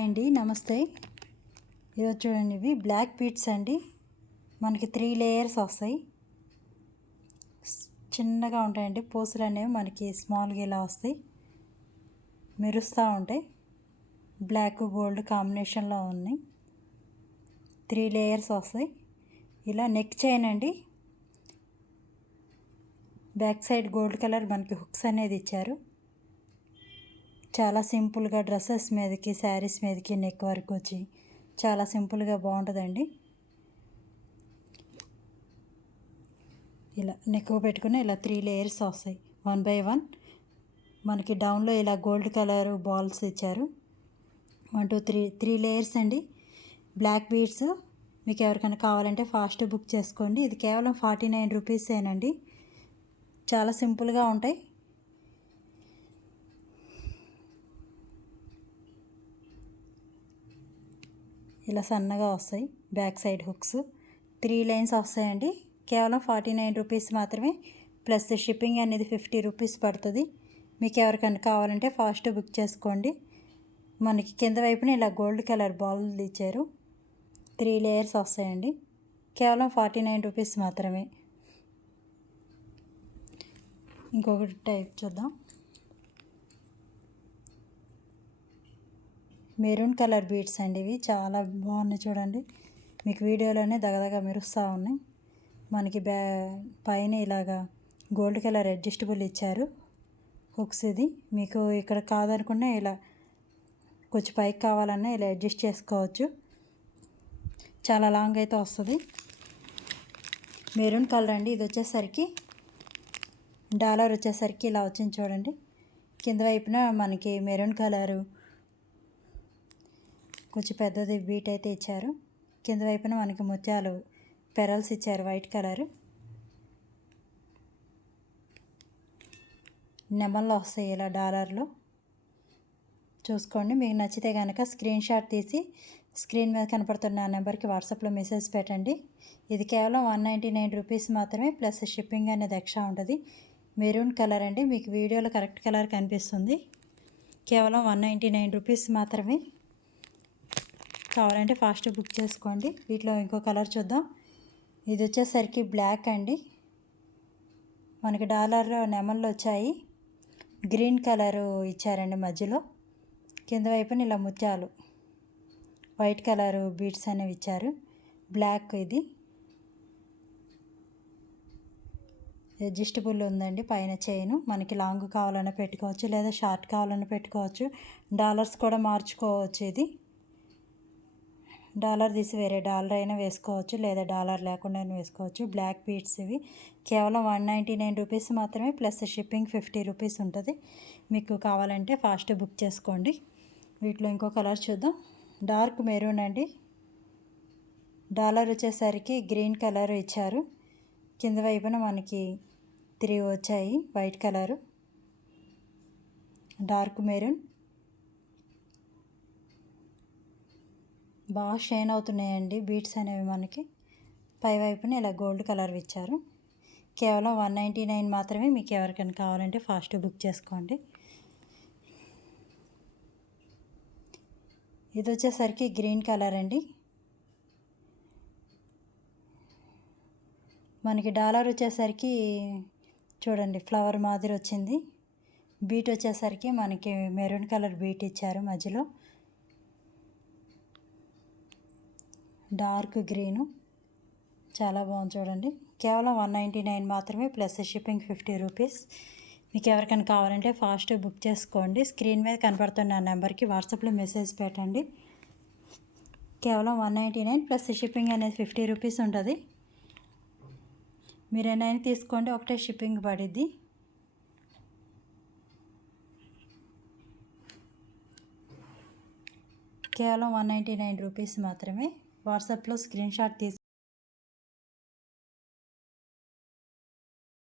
అండి నమస్తే. ఈరోజు చూడండి, ఇవి బ్లాక్ బీట్స్ అండి. మనకి 3 లేయర్స్ వస్తాయి. చిన్నగా ఉంటాయండి పూసలు అనేవి, మనకి స్మాల్గా ఇలా వస్తాయి, మెరుస్తూ ఉంటాయి. బ్లాక్ గోల్డ్ కాంబినేషన్లో ఉన్నాయి. 3 లేయర్స్ వస్తాయి. ఇలా నెక్ చైన్ అండి. బ్యాక్ సైడ్ గోల్డ్ కలర్ మనకి హుక్స్ అనేది ఇచ్చారు. చాలా సింపుల్గా డ్రెస్సెస్ మీదకి, శారీస్ మీదకి నెక్ వరకు వచ్చి చాలా సింపుల్గా బాగుంటుందండి. ఇలా నెక్ పెట్టుకుని ఇలా 3 లేయర్స్ వస్తాయి. 1 by 1 మనకి డౌన్లో ఇలా గోల్డ్ కలర్ బాల్స్ ఇచ్చారు. 1 2 3 లేయర్స్ అండి. బ్లాక్ బీడ్స్ మీకు ఎవరికైనా కావాలంటే ఫాస్ట్ బుక్ చేసుకోండి. ఇది కేవలం 49 రూపీసేనండి. చాలా సింపుల్గా ఉంటాయి. ఇలా సన్నగా వస్తాయి. బ్యాక్ సైడ్ హుక్స్ 3 లైన్స్ వస్తాయండి. కేవలం 49 రూపీస్ మాత్రమే. ప్లస్ షిప్పింగ్ అనేది 50 రూపీస్ పడుతుంది. మీకు ఎవరికైనా కావాలంటే ఫాస్ట్ బుక్ చేసుకోండి. మనకి కింద వైపున ఇలా గోల్డ్ కలర్ బాల్ ఇచ్చారు. 3 లేయర్స్ వస్తాయండి. కేవలం 49 రూపీస్ మాత్రమే. ఇంకొకటి టైప్ చూద్దాం. మెరూన్ కలర్ బీడ్స్ అండి. ఇవి చాలా బాగున్నాయి చూడండి. మీకు వీడియోలోనే దగదగ మెరుస్తూ ఉన్నాయి. మనకి పైన ఇలాగా గోల్డ్ కలర్ అడ్జస్టబుల్ ఇచ్చారు హుక్స్. ఇది మీకు ఇక్కడ కాదనుకున్నా ఇలా కొంచెం పైకి కావాలన్నా ఇలా అడ్జస్ట్ చేసుకోవచ్చు. చాలా లాంగ్ అయితే వస్తుంది. మెరూన్ కలర్ అండి. ఇది వచ్చేసరికి డాలర్ వచ్చేసరికి ఇలా వచ్చింది చూడండి. కింద వైపున మనకి మెరూన్ కలరు కొంచెం పెద్దది బీట్ అయితే ఇచ్చారు. కింద వైపున మనకి ముత్యాలు పెరల్స్ ఇచ్చారు వైట్ కలరు. నెమల్లో వస్తాయి ఇలా డాలర్లో. చూసుకోండి. మీకు నచ్చితే కనుక స్క్రీన్ షాట్ తీసి స్క్రీన్ మీద కనపడుతున్న నెంబర్కి వాట్సాప్లో మెసేజ్ పెట్టండి. ఇది కేవలం 199 రూపీస్ మాత్రమే. ప్లస్ షిప్పింగ్ అనేది ఎక్స్ట్రా ఉంటుంది. మెరూన్ కలర్ అండి. మీకు వీడియోలో కరెక్ట్ కలర్ కనిపిస్తుంది. కేవలం 199 రూపీస్ మాత్రమే. కావాలంటే ఫాస్ట్ బుక్ చేసుకోండి. వీటిలో ఇంకో కలర్ చూద్దాం. ఇది వచ్చేసరికి బ్లాక్ అండి. మనకి డాలర్లో నెమళ్ళు వచ్చాయి. గ్రీన్ కలరు ఇచ్చారండి మధ్యలో. కింద వైపున ఇలా ముత్యాలు వైట్ కలరు బీడ్స్ అనేవి ఇచ్చారు. బ్లాక్ ఇది అడ్జస్టబుల్ ఉందండి. పైన చైను మనకి లాంగ్ కావాలన్నా పెట్టుకోవచ్చు, లేదా షార్ట్ కావాలన్నా పెట్టుకోవచ్చు. డాలర్స్ కూడా మార్చుకోవచ్చు. ఇది డాలర్ తీసి వేరే డాలర్ అయినా వేసుకోవచ్చు, లేదా డాలర్ లేకుండా వేసుకోవచ్చు. బ్లాక్ బీడ్స్ ఇవి కేవలం 199 రూపీస్ మాత్రమే. ప్లస్ షిప్పింగ్ 50 రూపీస్ ఉంటుంది. మీకు కావాలంటే ఫాస్ట్ బుక్ చేసుకోండి. వీటిలో ఇంకో కలర్ చూద్దాం. డార్క్ మెరూన్ అండి. డాలర్ వచ్చేసరికి గ్రీన్ కలర్ ఇచ్చారు. కింద వైపున మనకి 3 వచ్చాయి వైట్ కలరు. డార్క్ మెరూన్ బాగా షైన్ అవుతున్నాయండి బీడ్స్ అనేవి. మనకి పై వైపున ఇలా గోల్డ్ కలర్ ఇచ్చారు. కేవలం 199 మాత్రమే. మీకు ఎవరికైనా కావాలంటే ఫాస్ట్ బుక్ చేసుకోండి. ఇది వచ్చేసరికి గ్రీన్ కలర్ అండి. మనకి డాలర్ వచ్చేసరికి చూడండి ఫ్లవర్ మాదిరి వచ్చింది. బీట్ వచ్చేసరికి మనకి మెరూన్ కలర్ బీట్ ఇచ్చారు మధ్యలో. డార్క్ గ్రీను చాలా బాగుంది చూడండి. కేవలం 199 మాత్రమే. Plus shipping 50 rupees. మీకు ఎవరికైనా కావాలంటే ఫాస్ట్ బుక్ చేసుకోండి. స్క్రీన్ మీద కనపడుతున్న నెంబర్కి వాట్సాప్లో మెసేజ్ పెట్టండి. కేవలం 199 ప్లస్ షిప్పింగ్ అనేది 50 రూపీస్ ఉంటుంది. మీరు ఏమైనా తీసుకోండి, ఒకటే షిప్పింగ్ పడిద్ది. కేవలం 199 రూపీస్ మాత్రమే. వాట్సాప్లో స్క్రీన్ షాట్ తీసి